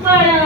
ઉપાડ